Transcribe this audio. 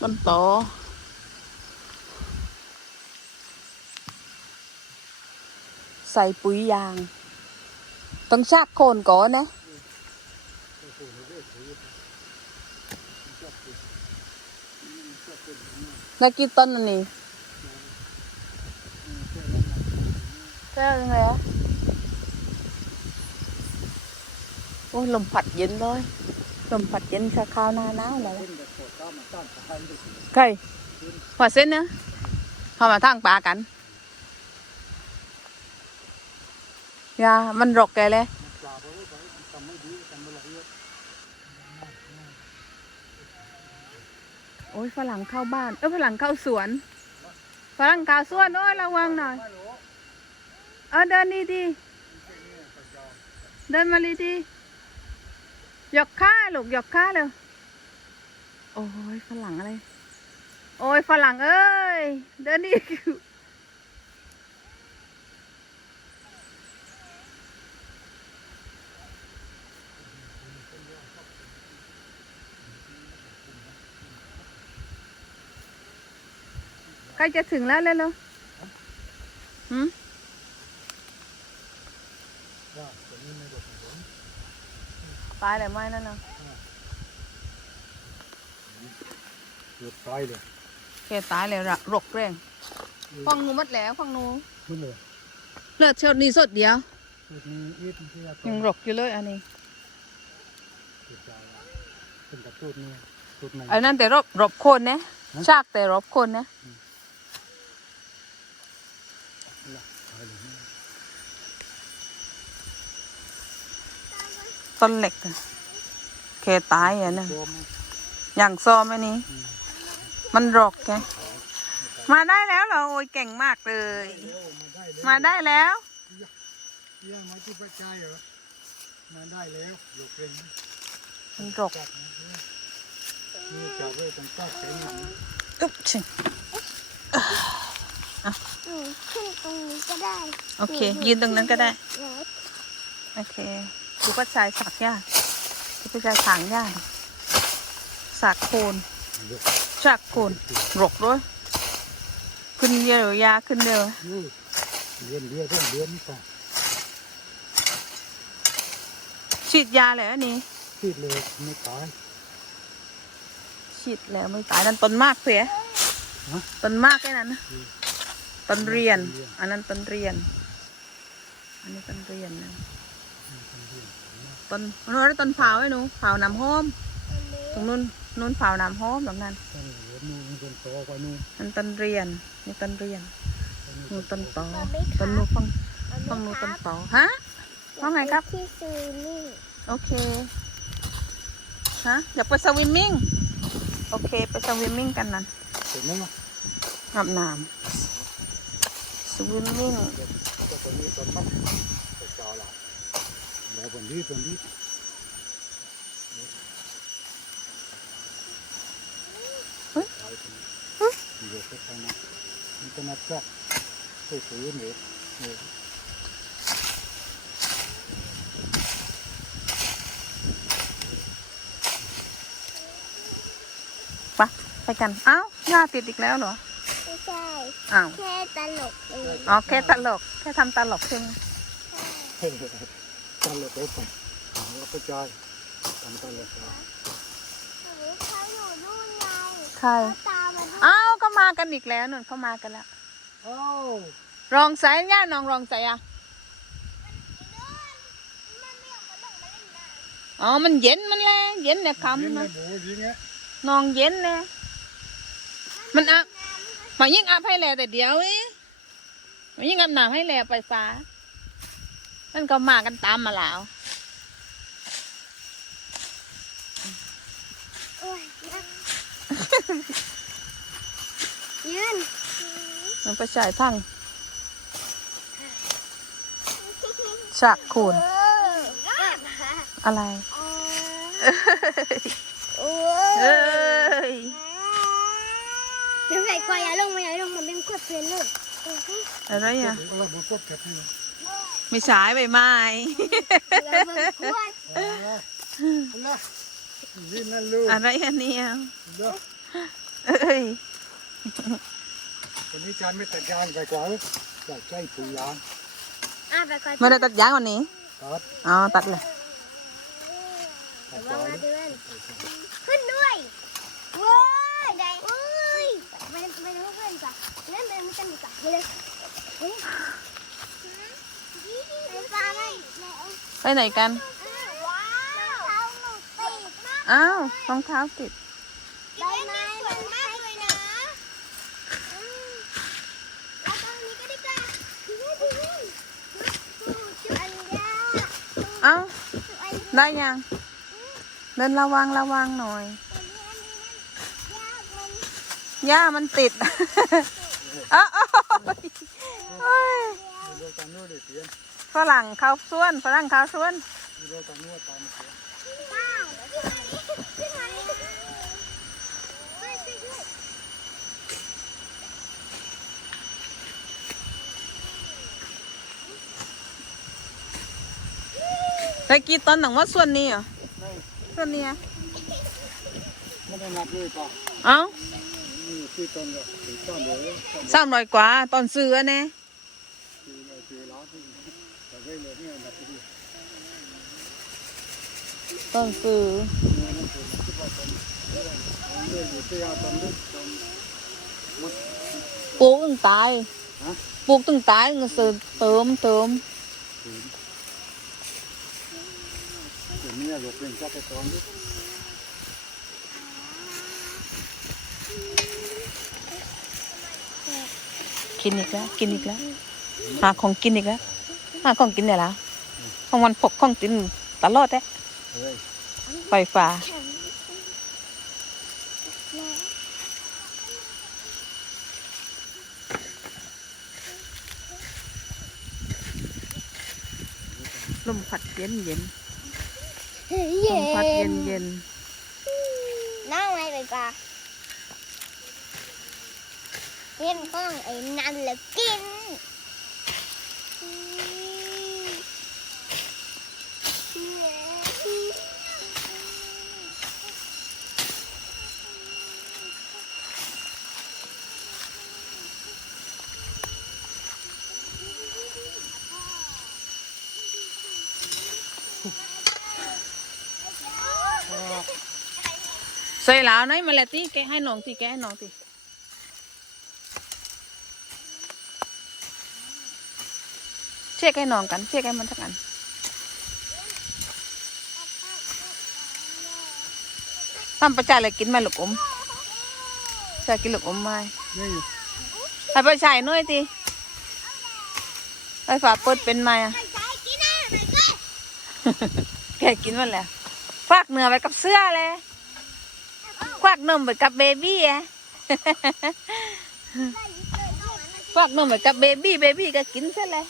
ต้นตอใส่ปุ๋ยยาง ต้องชากโคนก่อนนะแล้วกี่ต้นอันนี้แค่ยังไงอะโอ้ยลมพัดเย็นเลย ลมพัดเย็นชาข้าวหน้าหนาวเลย ใครหัวเส้นเนอะพอมาทางปลากันยามันรกแกเลยโอ้ยฝรั่งเข้าบ้าน เออฝรั่งเข้าสวนฝรั่งเข้าสวนโอ้ยระวังหน่อย เออเดินดีดีเดินมาดีดีๆยอกข้าลูกหยอกข้าเลย โอ้ยฝรั่งอะไร โอ้ยฝรั่งเอ้ย เดินดีใกล้จะถึงแล้วเลยเหรอหืมตายเลยไหมนั่นน่ะ เกือบตายเลยแกตายเลยระรกแรงฟังหนูหมัดแล้วฟังหนูขึ้นเลยเลือดเชิดนี่สดเดียวเกิดมีอีทที่ว่ายังรกอยู่เลยอันนี้ เกิดตายเป็นกับตูดนี่ตูดไหน อันนั้นแต่รบรบคนนะชากแต่รบคนนะตายเลยต้นเหล็กอะแกตายอะนะรวมอย่างซอมอันนี้มั นรกแกมาได้แล้วเหรอโอ้ยเก่งมากเลยมาได้แล้วมาได้แล้วเยี่ยมมาที่ประจายเหรอมาได้แล้วยกเร่งมันรกจับนะนี่จับไว้ตรงใต้แขนหลังอึ๊บชิหนูขึ้นตรงนี้ก็ได้ โอเค ยืนตรงนั้นก็ได้หนูโอเคดูป้าชายสักหญ้าดูป้าชายถางหญ้าสักโคน ยกชักโคนรกด้วยขึ้นเยอะหรือยาขึ้นเยอะยูเดือนเดียวต้องเดือนนี่ป่ะฉีดยาแล้วอันนี้ที่เลยไม่ตายฉีดแล้วไม่ตายนั่นต้นมากเสียฮะต้นมากแค่นั้นนะต้นเรียน อันนั้นต้นเรียน อันนี้ต้นเรียนนะต้นนู้นต้นเผาไอ้หนูเผาน้ำหอมตรงนู้น นู้นเผาน้ำหอมตรงนั้นต้องเหลือนู่นเป็นโตกว่านู่นนั่นต้นเรียนนี่ต้นเรียนตรงนู่ต้นตอมาไหมคต้รันบนู้นฟังฟังนูต้รันตอฮะว่าไงครับที่ซื้อนี่โอเคฮะอยากไปสวิมมิ่งโอเค ไปสวิมมิ่งกันนั่นหนไหมวะอาบน้ำสวิมมิ่งก็ตัวนี้ตัว มันไปจอละแล้วคนนี้คนนี้เดี๋ยวก็ทำนะมันก็นัดจักไปซื้อเนื้อเนื้อไปไปกันเอ้าหญ้าติดอีกแล้วเหรอ ไม่ใช่อ้าว แค่ตลกเองอ๋อแค่ตลก แค่ทำตลกใช่ไหมตลกเลยผมเอาไปจอยทำตลกเลยหนูเขาอยู่นู่นไง ใครเขาตามมาด้วยเอ้าก็มากันอีกแล้วนุ่นเข้ามากันแล้ว โอ้รองใส่ย่าน้องรองใส่อะอ๋อ มันเย็นมันแลเย็นเนี่ยยิงคำไอ้นะหมูยิงไงน้องเย็นเลยมันอาบมายิ่งอาบให้แลแต่เดียวเอ้มายิ่งอาบน้ำให้แลไปฟ้า มันก็มากันตามมาแล้ว โอ้ยนะยืน มัน ไปจ่ายทั้งฉากคูณเอออะไรโอ้เอ้ยเดี๋ยวใส่กวายาลงมาอย่าลงมันเป็นขวดเปลี่ยนเลยโอ้ยอะไรอะเออบุกบแคบนี่ไม่ฉายใบไม้เราเป็นขวดเอาละเอาละยิงนั่นลูกอะไรอันเนี้ยเด้อเอ้ย วันนี้จานไม่ตัดยางไปกว่าจะใช้ปุ๋ยยางอะไปก่อนไม่ได้ตัดยางวันนี้ตัดอ๋อตัดเลยตัดระกวัว่างนะเดือนขึ้นด้วยเว้ยได้เอ้ยไปไปทางเพื่อนจ้ะเล่นมันกันดีกว่าเดี๋ยวเลยเฮ้ยไปปลาไหมไปไหนกันว้าวหนูติดมากอ้าวรองเท้าติดได้ไหมสวยมากเลยนะอืมเอาตรงนี้ก็ดีกว่าอันยา เอ้าได้ยัง เดินระวังระวังหน่อยหญ้ามันติดเอ้าฝรั่งเขาสวนฝรั่งเขาสวน มีโรตานู่นตามมาเสียน ว้าวขึ้นมานี่ขึ้นมานี่เฮ้ยช่วยด้วย ไปกี่ต้นหนังว่าส่วนนี้เหรอส่วนนี้อะไม่ได้นับด้วยป่ะเอ้านี่ที่ต้นก็ถึงต้นเดียวต้นสามร้อยกว่าตอนซื้ออะเนี่ยปีเลยปีล้อที่แต่ได้เนี่ยตอนซื้อเสือปลูกตึงตายปลูกตึงตายเงินซื้อเติมเติม เดี๋ยวนี้หลบเล่นจับไปตอนนี้กินอีกแล้วกินอีกแล้วหาของกินอีกแล้วหาของกินเนี่ยละของวันพกของกินตลอดแท้เฮ้ยไฟฟ้าลมพัดเย็นเย็นเฮ้ย ลมพัดเย็นเย็นนั่งไงไปกว่าเล่นกล้องไอ้นั่นแล้วกิน ใส่แล้วนะมาแล้วตีแกให้น้องตีแกให้น้องตีเช็คให้น้องกันเช็คให้มันทักอันทำประจาเลยกินไหมลูกอมใช่กินลูกอมไหมนี่ไปไปใส่น่อยตีไฟฟ้าเปิดเป็นไหมอะไปใช้กินนะแกกินมันแล้วฝากเนื้อไว้กับเสื้อเลย ควักนมไปกับเบบี้อะควักนมไปกับเบบี้เบบี้ก็กินซะเลย